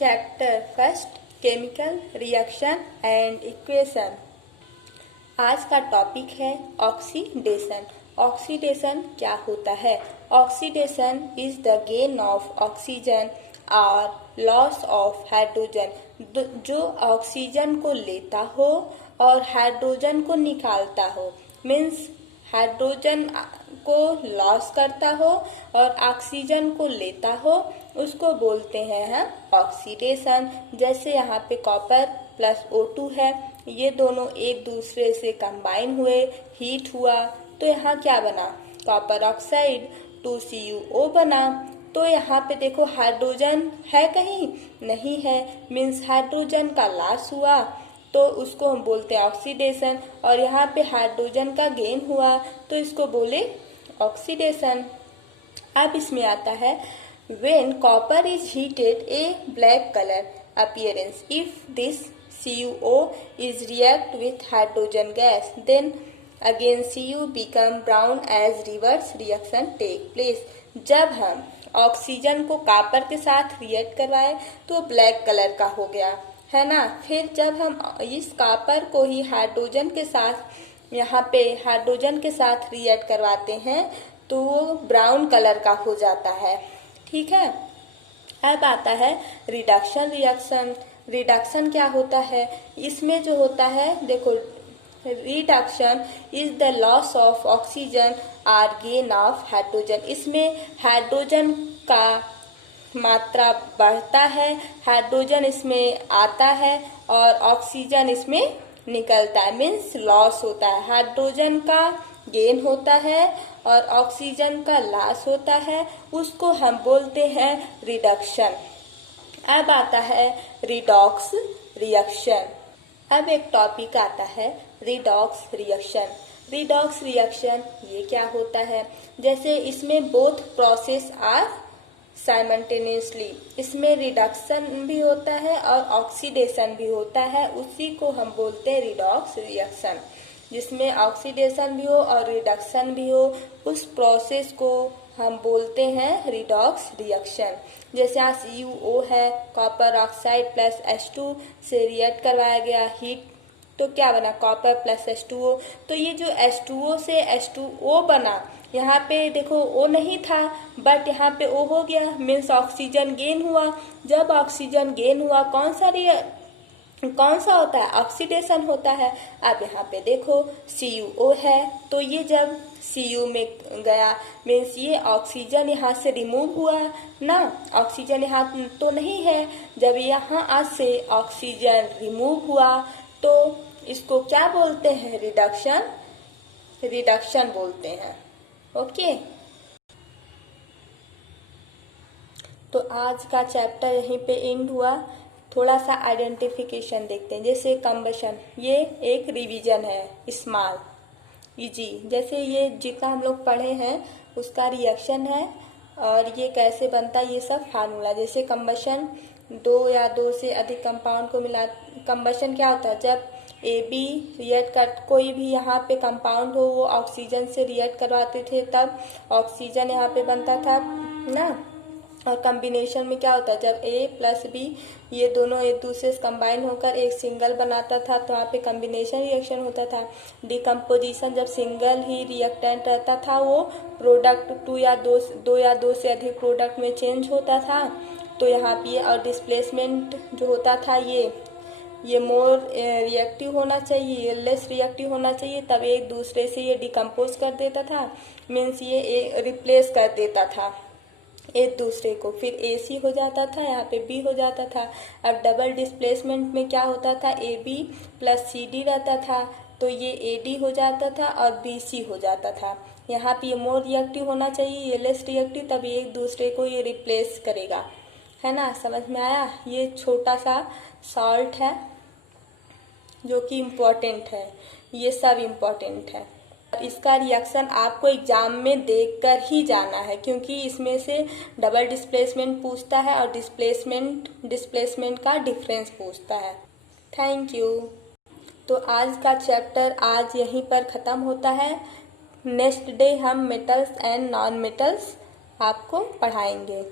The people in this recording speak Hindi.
Chapter first chemical reaction and equation. आज का टॉपिक है ऑक्सीडेशन। ऑक्सीडेशन क्या होता है? Oxidation is the gain of oxygen और लॉस ऑफ हाइड्रोजन। जो ऑक्सीजन को लेता हो और हाइड्रोजन को निकालता हो, मीन्स हाइड्रोजन को लॉस करता हो और ऑक्सीजन को लेता हो, उसको बोलते हैं हम ऑक्सीडेशन। जैसे यहाँ पे कॉपर प्लस O2 है, ये दोनों एक दूसरे से कंबाइन हुए, हीट हुआ, तो यहाँ क्या बना? कॉपर ऑक्साइड 2CuO बना। तो यहाँ पे देखो हाइड्रोजन है कहीं? नहीं है, मीन्स हाइड्रोजन का लॉस हुआ, तो उसको हम बोलते हैं ऑक्सीडेशन। और यहाँ पे हाइड्रोजन का गेन हुआ, तो इसको बोले ऑक्सीडेशन। अब इसमें आता है when copper is heated a black color appearance. If this CuO is react with hydrogen gas, then again Cu become brown as reverse reaction take place. जब हम ऑक्सीजन को कॉपर के साथ रिएक्ट करवाए तो ब्लैक कलर का हो गया, है ना। फिर जब हम इस कॉपर को ही हाइड्रोजन के साथ यहाँ पे हाइड्रोजन के साथ रिएक्ट करवाते हैं तो वो ब्राउन कलर का हो जाता है, ठीक है। अब आता है रिडक्शन रिएक्शन। रिडक्शन क्या होता है? इसमें जो होता है देखो, reduction is the loss of oxygen और गेन ऑफ हाइड्रोजन। इसमें हाइड्रोजन का मात्रा बढ़ता है, हाइड्रोजन इसमें आता है और ऑक्सीजन इसमें निकलता है, मीन्स लॉस होता है। हाइड्रोजन का गेन होता है और ऑक्सीजन का लॉस होता है, उसको हम बोलते हैं रिडक्शन। अब आता है रिडॉक्स रिएक्शन। अब एक टॉपिक आता है रिडॉक्स रिएक्शन। रिडॉक्स रिएक्शन ये क्या होता है? जैसे इसमें बोथ प्रोसेस आर साइमल्टेनियसली, इसमें रिडक्शन भी होता है और ऑक्सीडेशन भी होता है, उसी को हम बोलते हैं रिडॉक्स रिएक्शन। जिसमें ऑक्सीडेशन भी हो और रिडक्शन भी हो, उस प्रोसेस को हम बोलते हैं रिडॉक्स रिएक्शन। जैसे यहाँ CuO है, कॉपर ऑक्साइड प्लस H2 से रिएक्ट करवाया गया हीट, तो क्या बना? Copper plus H2O। तो ये जो H2O से H2O बना, यहाँ पे देखो O नहीं था बट यहाँ पे O हो गया, मीन्स ऑक्सीजन गेन हुआ। जब ऑक्सीजन गेन हुआ कौन सा होता है? ऑक्सीडेशन होता है। अब यहाँ पे देखो CuO है, तो ये जब Cu में गया, मीन्स ये ऑक्सीजन यहाँ से रिमूव हुआ ना, ऑक्सीजन यहाँ तो नहीं है। जब यहाँ से ऑक्सीजन रिमूव हुआ तो इसको क्या बोलते हैं? रिडक्शन। रिडक्शन बोलते हैं, ओके। तो आज का चैप्टर यहीं पे एंड हुआ। थोड़ा सा आइडेंटिफिकेशन देखते हैं। जैसे कंबशन, ये एक रिवीजन है, स्मॉल इजी। जैसे ये जितना हम लोग पढ़े हैं उसका रिएक्शन है और ये कैसे बनता है, ये सब फार्मूला। जैसे कंबशन, दो या दो से अधिक कंपाउंड को मिला। कंबशन क्या होता है? जब AB रिएक्ट कर, कोई भी यहाँ पे कंपाउंड हो वो ऑक्सीजन से रिएक्ट करवाते थे, तब ऑक्सीजन यहाँ पे बनता था ना। और कॉम्बिनेशन में क्या होता है? जब A प्लस B ये दोनों एक दूसरे से कंबाइन होकर एक सिंगल बनाता था, तो वहाँ पे कॉम्बिनेशन रिएक्शन होता था। डिकम्पोजिशन, जब सिंगल ही रिएक्टेंट रहता था वो प्रोडक्ट दो या दो से अधिक प्रोडक्ट में चेंज होता था, तो यहाँ पे। और डिस्प्लेसमेंट जो होता था ये मोर रिएक्टिव होना चाहिए, ये लेस रिएक्टिव होना चाहिए, तब एक दूसरे से ये डिकम्पोज कर देता था, मीन्स ये रिप्लेस कर देता था एक दूसरे को। फिर AC हो जाता था, यहाँ पे B हो जाता था। अब डबल डिस्प्लेसमेंट में क्या होता था? AB प्लस CD रहता था, तो ये AD हो जाता था और BC हो जाता था। यहाँ पे ये मोर रिएक्टिव होना चाहिए, ये लेस रिएक्टिव, तब एक दूसरे को ये रिप्लेस करेगा, है ना। समझ में आया? ये छोटा सा सॉल्ट है जो कि इम्पोर्टेंट है, ये सब इम्पोर्टेंट है। इसका रिएक्शन आपको एग्जाम में देखकर ही जाना है, क्योंकि इसमें से डबल डिस्प्लेसमेंट पूछता है और डिस्प्लेसमेंट का डिफरेंस पूछता है। Thank you. तो आज का चैप्टर आज यहीं पर ख़त्म होता है। नेक्स्ट डे हम मेटल्स एंड नॉन मेटल्स आपको पढ़ाएंगे।